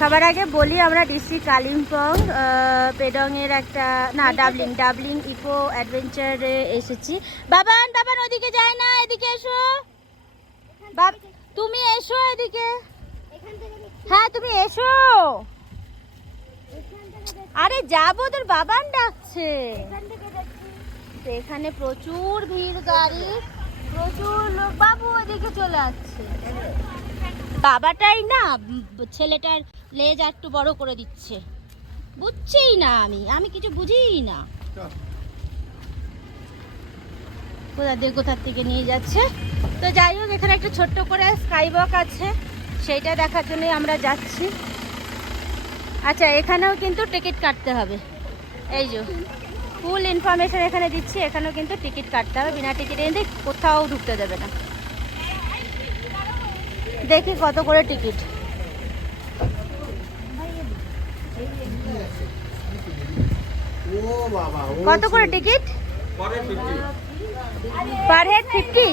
সবার আগে বলি আমরা ডিস্ট্রিক্ট কালিম্পং পেডংয়ের একটা না ডাবলিং ইকো অ্যাডভেঞ্চারে এসেছি। বাবান ওদিকে যায় না, এদিকে এসো। তুমি এসো এদিকে। হ্যাঁ তুমি এসো। আরে যাবো, তোর বাবান ডাকছে। এখানে প্রচুর ভিড় গাড়ি, প্রচুর লোক। বাবু ওদিকে চলে আসছে। বাবাটাই না ছেলেটার লেজ একটু বড় করে দিচ্ছে, বুঝছেই না। আমি কিছু বুঝিই না। কোথার থেকে নিয়ে যাচ্ছে। তো যাই হোক, এখানে একটা ছোট্ট করে স্কাই ওয়াক আছে, সেইটা দেখার জন্যই আমরা যাচ্ছি। আচ্ছা, এখানেও কিন্তু টিকিট কাটতে হবে। এই যে ফুল ইনফরমেশন এখানে দিচ্ছি, এখানেও কিন্তু টিকিট কাটতে হবে। বিনা টিকিটে কিন্তু কোথাও ঢুকতে দেবে না। দেখি কত করে টিকিট। কত করে টিকিট? Per head 50।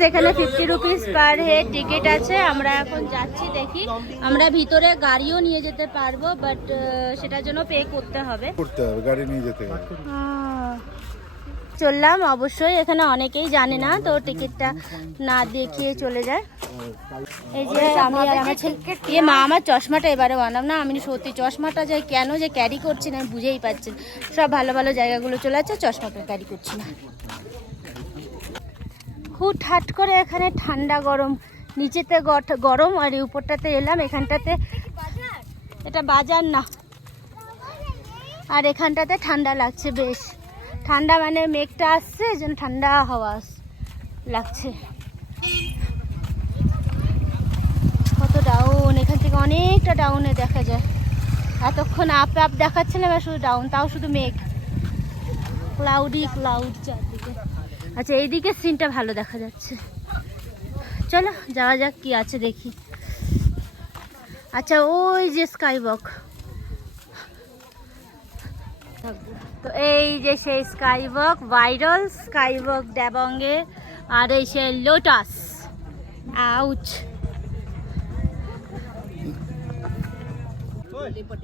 যেখানে 50 রুপিস পার হেড টিকিট আছে। আমরা এখন যাচ্ছি, দেখি আমরা ভিতরে গাড়িও নিয়ে যেতে পারবো, বাট সেটার জন্য পে করতে হবে, গাড়ি নিয়ে যেতে হবে। চললাম। অবশ্যই এখানে অনেকেই জানে না, তো টিকিটটা না দেখিয়ে চলে যায়। এই যে আমি আর আমার ছেলে, মা আমার চশমাটা এবারে বানাম না। আমি সত্যি চশমাটা যে কেন যে ক্যারি করছি না আমি বুঝেই পাচ্ছি। সব ভালো ভালো জায়গাগুলো চলে যাচ্ছে, চশমাটা ক্যারি করছি না। হুটহাট করে এখানে ঠান্ডা গরম, নিচেতে গরম আর উপরটাতে এলাম। এখানটাতে এটা বাজার না, আর এখানটাতে ঠান্ডা লাগছে বেশ। ঠান্ডা মানে মেঘটা আসছে, যেন ঠান্ডা হাওয়া লাগছে। কত ডাউন, এখান থেকে অনেকটা ডাউনে দেখা যায়। এতক্ষণ আপ দেখাচ্ছিলাম, শুধু ডাউন, তাও শুধু মেঘ, ক্লাউড চারদিকে। আচ্ছা, এইদিকে সিনটা ভালো দেখা যাচ্ছে। চলো যাওয়া যাক, কি আছে দেখি। আচ্ছা, ওই যে স্কাই ওয়াক, তো এই যে সেই sky walk, viral sky walk ডাবংয়ে। আর এই সে লোটাস আউচ।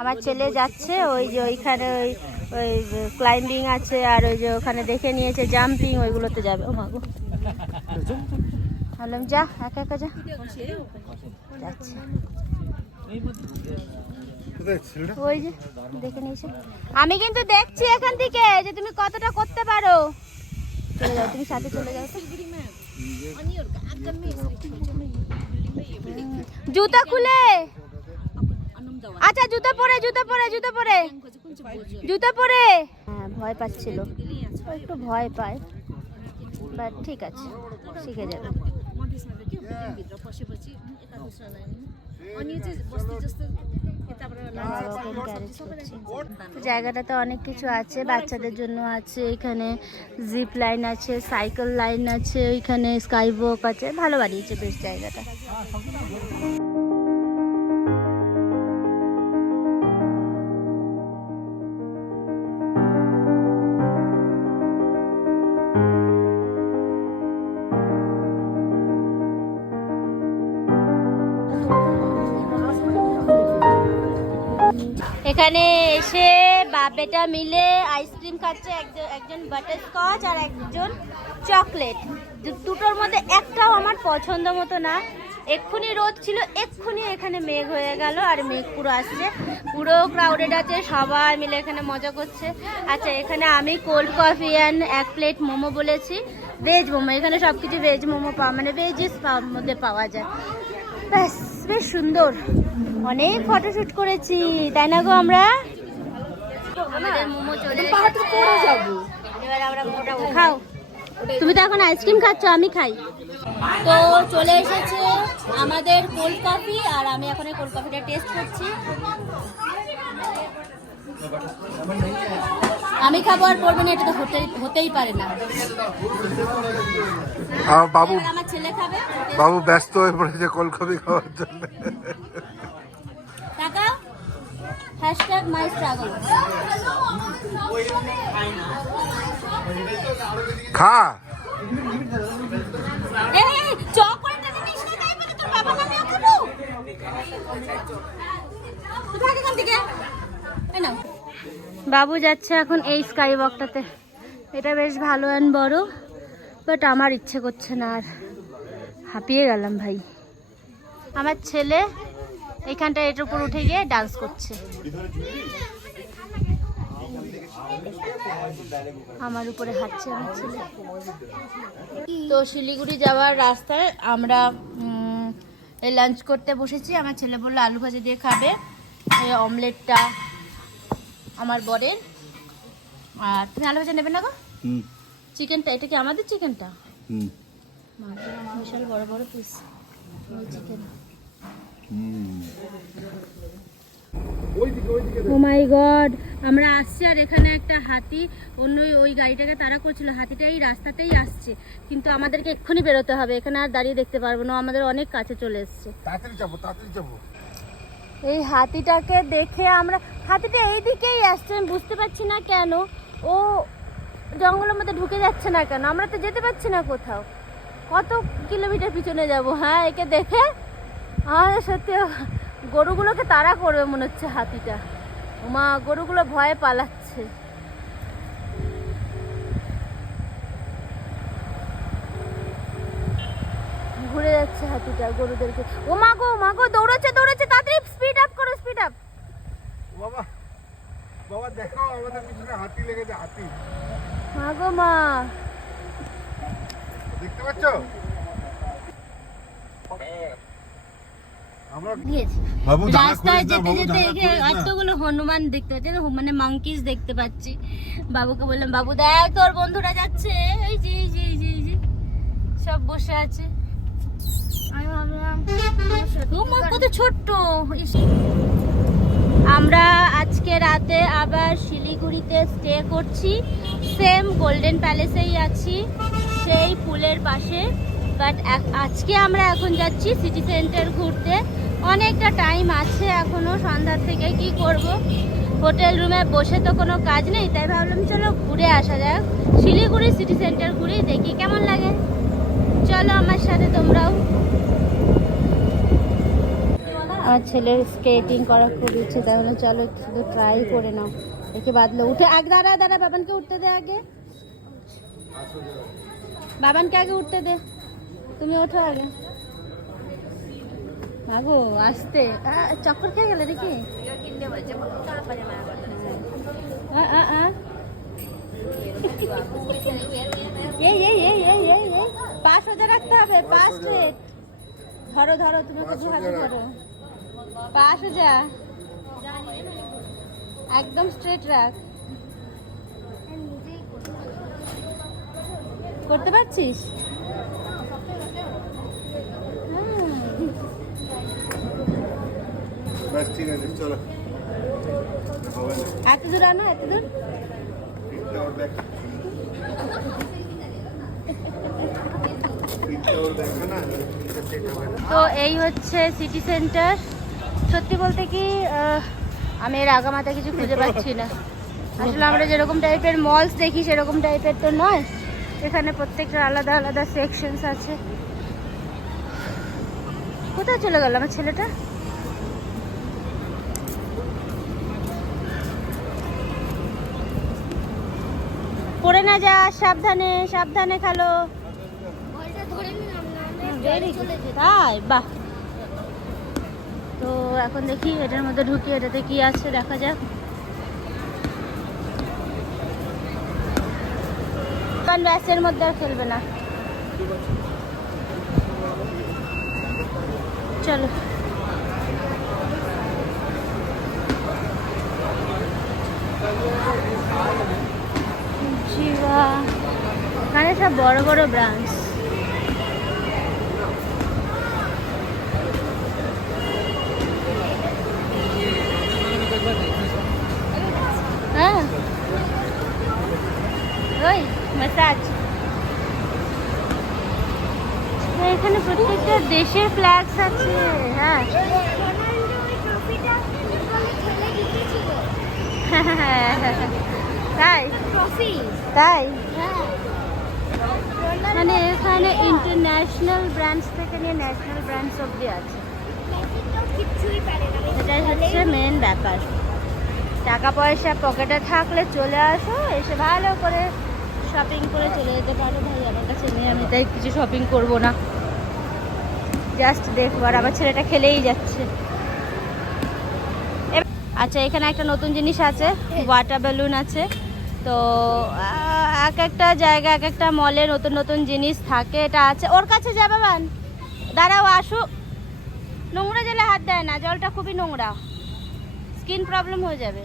আমার ছেলে যাচ্ছে, ওই যে ওইখানে ওই ক্লাইম্বিং আছে, আর ওই যে ওখানে দেখে নিয়েছে জাম্পিং, ওইগুলোতে যাবে। ও মাগো, বললাম যা, একা একা যা। যাচ্ছে ওই যে দেখে নিয়েছে। আমি কিন্তু দেখছি এখান থেকে যে তুমি কতটা করতে পারো। চলে যাও, তুমি সাথে চলে যাও। জুতা খুলে, আচ্ছা জুতো পরে। হ্যাঁ, ভয় পাচ্ছিল, একটু ভয় পায়, বাট ঠিক আছে, শিখে যাবে। জায়গাটাতে অনেক কিছু আছে, বাচ্চাদের জন্য আছে। এখানে জিপ লাইন আছে, সাইকেল লাইন আছে, ওইখানে স্কাই ওয়াক আছে। ভালো বানিয়েছে বেশ জায়গাটা। এখানে এসে বাপ বেটা মিলে আইসক্রিম খাচ্ছে, একজন বাটারস্কচ আর একজন চকলেট। দুটোর মধ্যে একটাও আমার পছন্দ মতো না। এক্ষুনি রোদ ছিল, এক্ষুনি এখানে মেঘ হয়ে গেল, আর মেঘ পুরো আসছে, পুরো ক্রাউডেড আছে, সবাই মিলে এখানে মজা করছে। আচ্ছা, এখানে আমি cold coffee and 1 plate momo বলেছি, ভেজ মোমো। এখানে সব কিছু ভেজ মোমো মানে ভেজিস মধ্যে পাওয়া যায়। ব্যাস, বেশ সুন্দর। অনেক ফটোশুট করেছি, তাই না গো? আমরা মোমো চলে এবার আমরা মোমোটা খাও। তুমি তো এখন আইসক্রিম খাচ্ছ, আমি খাই। তো চলে এসেছে আমাদের কোল্ড কফি, আর আমি এখন কোল্ড কফিটা টেস্ট করছি। আমি খাবো আর পড়বে না, এটা তো হতেই পারে না। বাবু, আমার ছেলে খাবে। বাবু ব্যস্ত হয়ে পড়েছে কোল্ড কফি খাওয়ার জন্য। টাকা #mystruggle। খা। এই চকলেটটা নিস না, তাই বলে তোর বাবা নামেও খাবো। বাবু যাচ্ছে এখন এই স্কাই ওয়াকটাতে। এটা বেশ ভালো অ্যান্ড বড়, বাট আমার ইচ্ছে করছে না আর, হাঁপিয়ে গেলাম ভাই। আমার ছেলে এইখানটা এটার উপর উঠে গিয়ে ডান্স করছে। আমার উপরে হাঁটছে আমার ছেলে। তো শিলিগুড়ি যাওয়ার রাস্তায় আমরা লাঞ্চ করতে বসেছি। আমার ছেলে বললো আলু ভাজা দিয়ে খাবে, এই অমলেটটা আমার বরের। আর তুমি আলু ভাজা নেবে না গো? চিকেনটা, এটা কি আমাদের চিকেনটা? বিশাল বড় বড় পিস চিকেন। ও মাই গড, আমরা আসছি আর এখানে একটা হাতি অন্য ওই গাড়িটাকে তাড়া করছিল। হাতিটা এই রাস্তাতেই আসছে, কিন্তু আমাদেরকে এক্ষুনি বেরোতে হবে, এখানে আর দাঁড়িয়ে দেখতে পারবো না, আমাদের অনেক কাছে চলে এসছে। তাড়াতাড়ি যাবো। এই হাতিটাকে দেখে আমরা, হাতিটা এই দিকেই আসছে, আমি বুঝতে পারছি না কেন ও জঙ্গলের মধ্যে ঢুকে যাচ্ছে না কেন। আমরা তো যেতে পারছি না কোথাও, কত কিলোমিটার পিছনে যাব। হ্যাঁ, একে দেখে আমাদের সত্যি গরুগুলোকে তাড়া করবে মনে হচ্ছে হাতিটা। মা, গরুগুলো ভয়ে পালাচ্ছে। ঘুরে যাচ্ছে হাতিটা গরুদেরকে। ও মা গো দৌড়াচ্ছে, তাড়াতাড়ি স্পিড আপ করো, স্পিড আপ। বাবা দেখো আমাদের পিছনে হাতি লেগেছে, হাতি। মা গো মা, দেখতে পাচ্ছ? রাস্তায় যেতে যেতে এতগুলো হনুমান দেখতে পাচ্ছি, মানে মাঙ্কিজ দেখতে পাচ্ছি। বাবুকে বললাম, বাবু দেখ তোর বন্ধুরা যাচ্ছে, এই যে সব বসে আছে। আমি ভাবলাম কত ছোট্ট। আমরা আজকে রাতে আবার শিলিগুড়িতে স্টে করছি, সেম গোল্ডেন প্যালেসেই আছি, সেই পুলের পাশে। বাট আজকে আমরা এখন যাচ্ছি সিটি সেন্টার ঘুরতে। অনেকটা টাইম আছে এখনো, সন্ধ্যার থেকে কি করব, হোটেল রুমে বসে তো কোনো কাজ নেই, তাই ভাবলাম চলো ঘুরে আসা যাক, শিলিগুড়ি সিটি সেন্টার ঘুরে দেখি কেমন লাগে। চলো আমার সাথে তোমরাও। আমার ছেলের স্কেটিং করার খুব ইচ্ছে, তাহলে চলো শুধু ট্রাই করে নাও, দেখে বাদলো উঠে। দাঁড়া বাবানকে উঠতে দে আগে, বাবানকে আগে উঠতে দে, তুমি ওঠো আগে। ভাগো আসতে, চক্কর খেয়ে গেলে নাকি? পা সোজা রাখতে হবে, পা স্ট্রেট ধরো, তুমি দু হাতে ধরো, পা সোজা একদম স্ট্রেট রাখ। করতে পারছিস? ঠিক আছে, চলো। এত দূর আনো, এত দূর। তো এই হচ্ছে সিটি সেন্টার। সত্যি বলতে কি আমি এর আগামাতে কিছু খুঁজে পাচ্ছি না। আসলে আমরা যেরকম টাইপের মলস দেখি সেরকম টাইপের তো নয়, এখানে প্রত্যেকটা আলাদা আলাদা সেকশনস আছে। কোথায় চলে গেল আমার ছেলেটা? পড়ে না যা, সাবধানে খেলো। তাই, বাহ। তো এখন দেখি এটার মধ্যে ঢুকি, এটাতে কি আছে দেখা যাক। ব্যাসের মধ্যে আর খেলবে না, চলো। জিবা, এখানে সব বড় বড় ব্রাঞ্চ। হ্যাঁ, ওই ম্যাসাজ। এখানে প্রত্যেকটা দেশের ফ্ল্যাগস আছে। হ্যাঁ, তাই মানে এখানে ইন্টারন্যাশনাল ব্র্যান্ডস থেকে নিয়ে ন্যাশনাল ব্র্যান্ডস অব্দি আছে। এটাই হচ্ছে মেন ব্যাপার। টাকা পয়সা পকেটে থাকলে চলে আসো, এসে ভালো করে শপিং করে চলে যেতে পারো। ভাই আমার কাছে নেই, আমি তাই কিছু শপিং করব না, জাস্ট দেখবো। আর আমার ছেলেটা খেলেই যাচ্ছে। আচ্ছা, এখানে একটা নতুন জিনিস আছে, ওয়াটার বেলুন আছে। তো এক একটা জায়গা এক একটা মলে নতুন নতুন জিনিস থাকে। এটা আছে, ওর কাছে যাবে বান, দাঁড়াও আসুক। নোংরা জলে হাত দেয় না, জলটা খুবই নোংরা, স্কিন প্রবলেম হয়ে যাবে।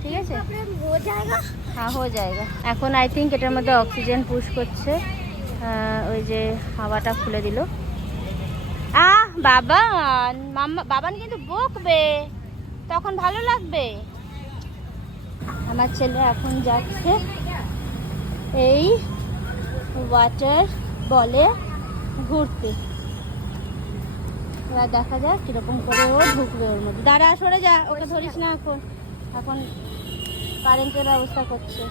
ঠিক আছে, হ্যাঁ হয়ে যায়গা। এখন আই থিঙ্ক এটার মধ্যে অক্সিজেন পুশ করছে। ওই যে হাওয়াটা খুলে দিল। বাবান মাম্মা, বাবান কিন্তু বকবে, তখন ভালো লাগবে। আমার ছেলে এখন যাচ্ছে এই ওয়াটার বলে ঘুরতে। এবার দেখা যাক কিরকম করে ও ঢুকবে ওর মধ্যে। দাঁড়া, সরে যা, ওকে ধরিস না। এখন এখন কারেন্টের ব্যবস্থা করছে।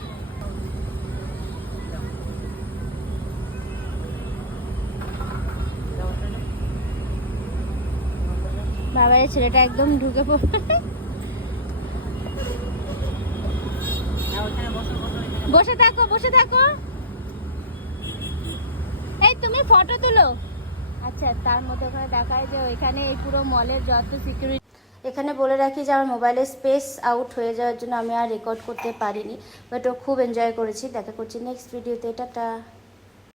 বাবার ছেলেটা একদম ঢুকে পড়বে। বসে থাকো, বসে থাকো। এই তুমি ফটো তুলো। আচ্ছা, তার মধ্যে ওখানে দেখায় যে ওইখানে এই পুরো মলের যত সিকিউরিটি। এখানে বলে রাখি যে আমার মোবাইলের স্পেস আউট হয়ে যাওয়ার জন্য আমি আর রেকর্ড করতে পারিনি, বাট ও খুব এনজয় করেছি। দেখা করছি নেক্সট ভিডিওতে। টাটা।